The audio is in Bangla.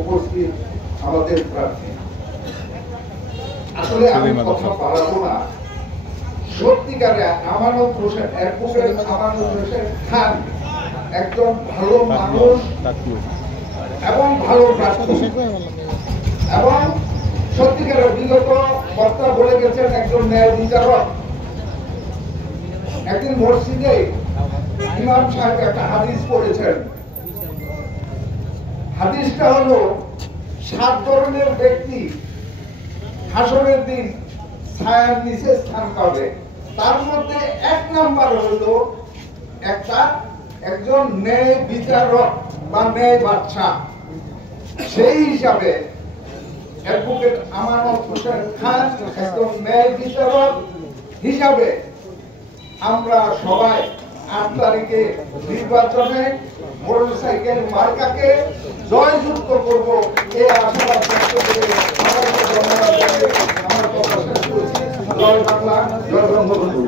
উপস্থিত আমাদের প্রার্থী, আসলে আমি কথা বাড়াবো না। সত্যিকারে আমানত হোসেন অ্যাডভোকেট আমানত হোসেন খান একজন ভালো মানুষ এবং ভালো প্রার্থী, এবং সত্যিকারে বিগত বক্তা বলে গেছেন একজন ন্যায় বিচারক। একদিন মসজিদে ইমাম সাহেব একটা হাদিস পড়েছেন। হাদিসটা হলো 7 ধরনের ব্যক্তি হাসরের দিন ছায়ার নিচে স্থান পাবে। তার মধ্যে 1 নাম্বার হলো একজন ন্যায় বিচারক বা ন্যায় বাদশাহ। সেই হিসাবে অ্যাডভোকেট আমানত হোসেন খান একজন ন্যায় বিচারক হিসাবে আমরা সবাই 8 তারিখে নির্বাচনে মোটরসাইকেল মার্কাকে জয়যুক্ত করব, এই আশাবাদ ব্যক্ত করে আমার কথা শেষ করেছি। জয় বাংলা, জয় বঙ্গবন্ধু।